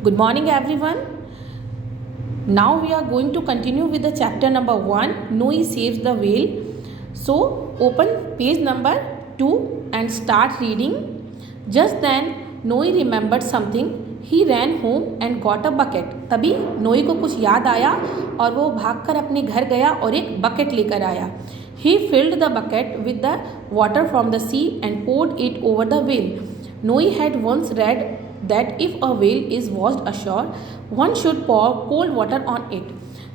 Good morning, everyone. Now we are going to continue with the chapter number 1, Noe Saves the Whale. So, open page number 2 and start reading. Just then, Noe remembered something. He ran home and got a bucket. तभी नोई को कुछ याद आया और वो भागकर अपने घर गया और एक बकेट लेकर आया. He filled the bucket with the water from the sea and poured it over the whale. Noe had once read that if a whale is washed ashore, one should pour cold water on it.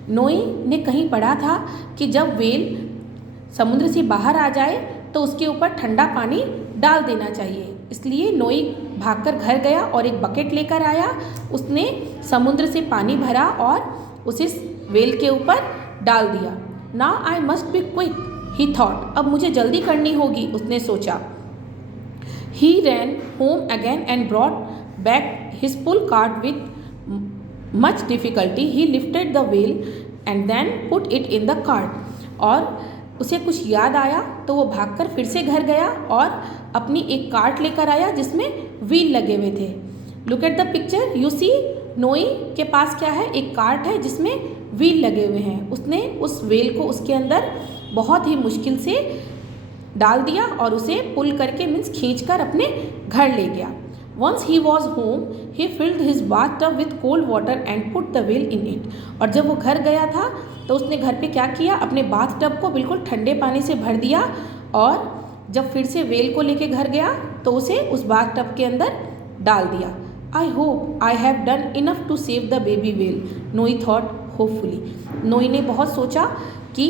नोई ने कहीं पढ़ा था कि जब well समुद्र से बाहर आ जाए तो उसके ऊपर ठंडा पानी डाल देना चाहिए. इसलिए नोई भागकर घर गया और एक बकेट लेकर आया. उसने समुद्र से पानी भरा और उसे वेल के ऊपर डाल दिया. Now I must be quick, he thought. अब मुझे जल्दी करनी होगी, उसने सोचा. He ran home again and brought back his pull cart with much difficulty. He lifted the wheel and then put it in the cart. और उसे कुछ याद आया तो वो भागकर फिर से घर गया और अपनी एक कार्ट लेकर आया जिसमें व्हील लगे हुए थे. Look at the picture, you see. Noi के पास क्या है? एक कार्ट है जिसमें व्हील लगे हुए हैं. उसने उस व्हील को उसके अंदर बहुत ही मुश्किल से डाल दिया और उसे पुल करके मीन्स खींचकर अपने घर ले गया. Once he was home, he filled his bathtub with cold water and put the whale in it. और जब वो घर गया था तो उसने घर पे क्या किया? अपने बाथ टब को बिल्कुल ठंडे पानी से भर दिया और जब फिर से वेल को लेके घर गया तो उसे उस बाथ टब के अंदर डाल दिया. I hope I have done enough to save the baby whale, Noe thought hopefully. नोई ने बहुत सोचा कि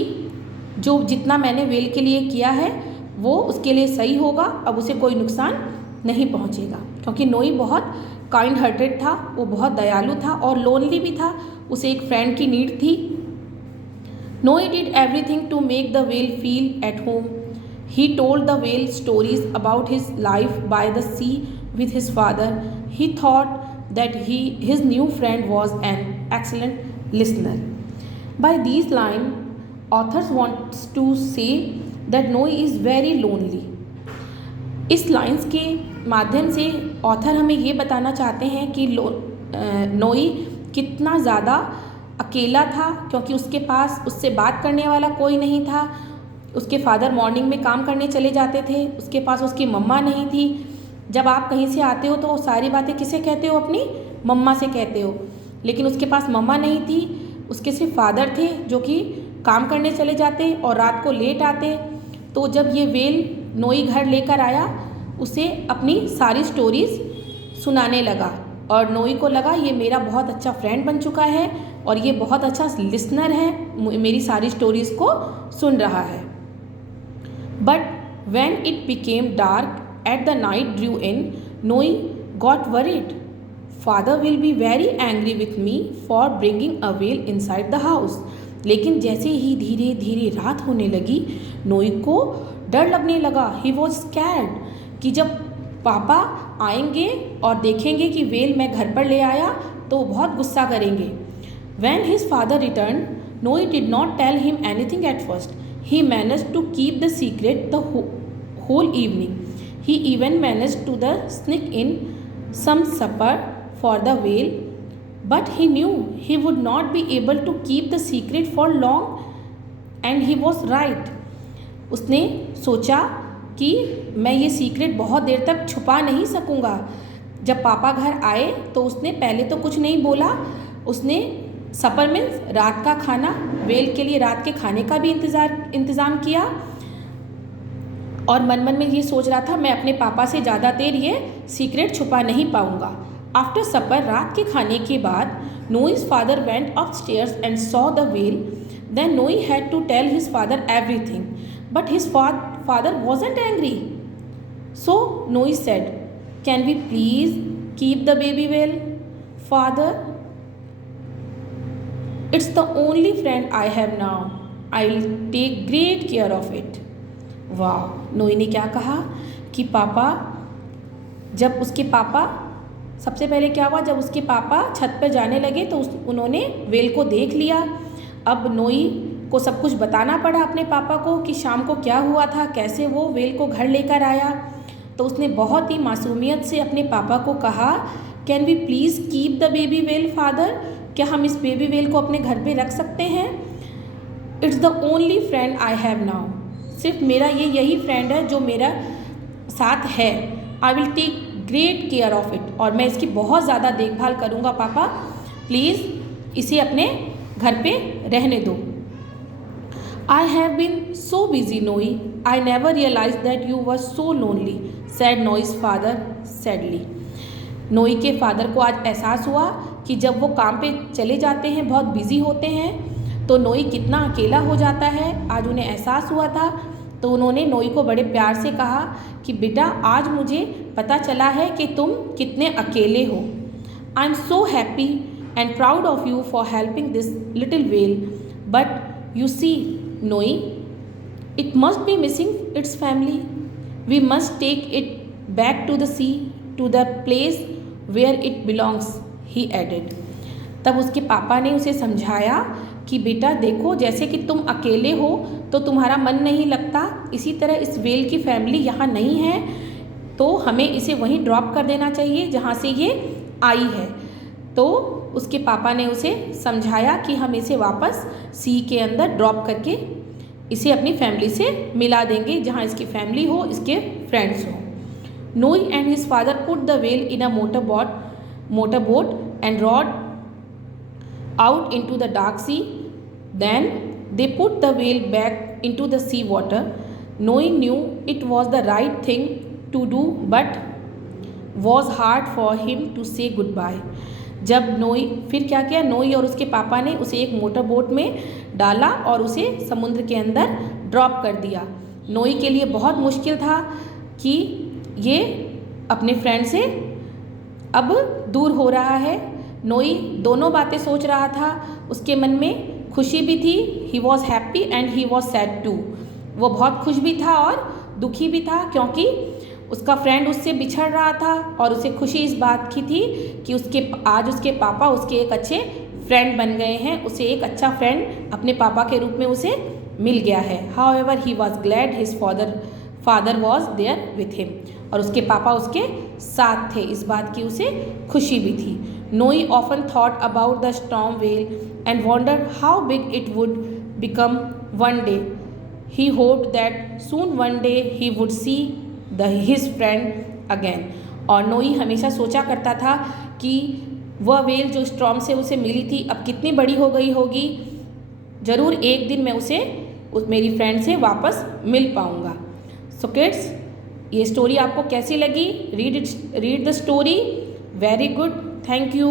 जो जितना मैंने वेल के लिए किया है वो उसके लिए सही होगा, अब उसे कोई नुकसान नहीं पहुंचेगा. क्योंकि नोई बहुत काइंड हार्टेड था, वो बहुत दयालु था और लोनली भी था. उसे एक फ्रेंड की नीड थी. Noy did everything to make the whale feel at home. He told the whale stories about his life by the sea with his father. He thought that his new friend was an excellent listener. By these line authors wants to say that Noy is very lonely. इस lines के माध्यम से author हमें ये बताना चाहते हैं कि नोई कितना ज़्यादा अकेला था क्योंकि उसके पास उससे बात करने वाला कोई नहीं था. उसके फादर मॉर्निंग में काम करने चले जाते थे. उसके पास उसकी मम्मा नहीं थी. जब आप कहीं से आते हो तो सारी बातें किसे कहते हो? अपनी मम्मा से कहते हो. लेकिन उसके पास मम्मा नहीं थी. उसके सिर्फ फादर थे जो कि काम करने चले जाते और रात को लेट आते. तो जब ये वेल नोई घर लेकर आया उसे अपनी सारी स्टोरीज़ सुनाने लगा और नोई को लगा ये मेरा बहुत अच्छा फ्रेंड बन चुका है और ये बहुत अच्छा लिसनर है, मेरी सारी स्टोरीज़ को सुन रहा है. But when it became dark at the night drew in, Noi got worried. Father will be very angry with me for bringing a whale inside the house. लेकिन जैसे ही धीरे धीरे रात होने लगी नोई को डर लगने लगा. ही वॉज स्कैर्ड कि जब पापा आएंगे और देखेंगे कि वेल मैं घर पर ले आया तो बहुत गुस्सा करेंगे. When his father returned, Noe did not tell him anything at first. He managed to keep the secret the whole evening. He even managed to sneak in some supper for the whale, but he knew he would not be able to keep the secret for long, and he was right. उसने सोचा कि मैं ये secret बहुत देर तक छुपा नहीं सकूँगा. जब पापा घर आए तो उसने पहले तो कुछ नहीं बोला. उसने सपर मीन्स रात का खाना, वेल के लिए रात के खाने का भी इंतज़ाम किया और मन मन में ये सोच रहा था मैं अपने पापा से ज़्यादा देर ये सीक्रेट छुपा नहीं पाऊँगा. आफ्टर सपर, रात के खाने के बाद, नोई's father went upstairs and saw the whale. Then Noe had to tell his father everything, but his father wasn't angry. So Noe said, "Can we please keep the baby whale, father? It's the only friend I have now. I'll take great care of it." वाह, नोई ने क्या कहा कि जब उसके पापा सबसे पहले क्या हुआ, जब उसके पापा छत पर जाने लगे तो उन्होंने वेल को देख लिया. अब नोई को सब कुछ बताना पड़ा अपने पापा को कि शाम को क्या हुआ था, कैसे वो वेल को घर लेकर आया. तो उसने बहुत ही मासूमियत से अपने पापा को कहा can we please keep the baby whale father, क्या हम इस बेबी वेल को अपने घर पे रख सकते हैं? It's the only friend I have now, सिर्फ मेरा यही फ्रेंड है जो मेरा साथ है। I will take great care of it, और मैं इसकी बहुत ज़्यादा देखभाल करूँगा पापा, प्लीज़ इसे अपने घर पे रहने दो। I have been so busy Noi, I never realise that you were so lonely, said Noi's father sadly. Noi के फादर को आज एहसास हुआ कि जब वो काम पे चले जाते हैं, बहुत बिजी होते हैं, तो नोई कितना अकेला हो जाता है, आज उन्हें एहसास हुआ था। तो उन्होंने नोई को बड़े प्यार से कहा कि बेटा आज मुझे पता चला है कि तुम कितने अकेले हो। I am so happy and proud of you for helping this little whale, but you see Noi, it must be missing its family, we must take it back to the sea, to the place where it belongs, he added. तब उसके पापा ने उसे समझाया कि बेटा देखो, जैसे कि तुम अकेले हो तो तुम्हारा मन नहीं लगता, इसी तरह इस वेल की फैमिली यहाँ नहीं है, तो हमें इसे वहीं ड्रॉप कर देना चाहिए जहाँ से ये आई है। तो उसके पापा ने उसे समझाया कि हम इसे वापस सी के अंदर ड्रॉप करके इसे अपनी फैमिली से मिला देंगे, जहाँ इसकी फैमिली हो, इसके फ्रेंड्स हो। नोई and his father put the well in a motor boat and rowed out into the dark sea. Then they put the whale back into the sea water. Noe knew it was the right thing to do, but was hard for him to say goodbye. जब नोई फिर क्या किया, नोई और उसके पापा ने उसे एक मोटर बोट में डाला और उसे समुद्र के अंदर ड्रॉप कर दिया। नोई के लिए बहुत मुश्किल था कि ये अपने फ्रेंड से अब दूर हो रहा है। नोई दोनों बातें सोच रहा था, उसके मन में खुशी भी थी, he was happy and he was sad too, वो बहुत खुश भी था और दुखी भी था, क्योंकि उसका फ्रेंड उससे बिछड़ रहा था और उसे खुशी इस बात की थी कि आज उसके पापा उसके एक अच्छे फ्रेंड बन गए हैं, उसे एक अच्छा फ्रेंड अपने पापा के रूप में उसे मिल गया है। However he was glad his father was there with him, और उसके पापा उसके साथ थे, इस बात की उसे खुशी भी थी। नोई often thought about the storm well and wandered how big it would become one day, he hoped that soon one day he would see his friend again. और नोई हमेशा सोचा करता था कि वह वेल जो स्टॉर्म से उसे मिली थी अब कितनी बड़ी हो गई होगी, ज़रूर एक दिन मैं उसे मेरी फ्रेंड से वापस मिल पाऊँगा। सो किड्स, ये स्टोरी आपको कैसी लगी? Read the story. Very good, thank you.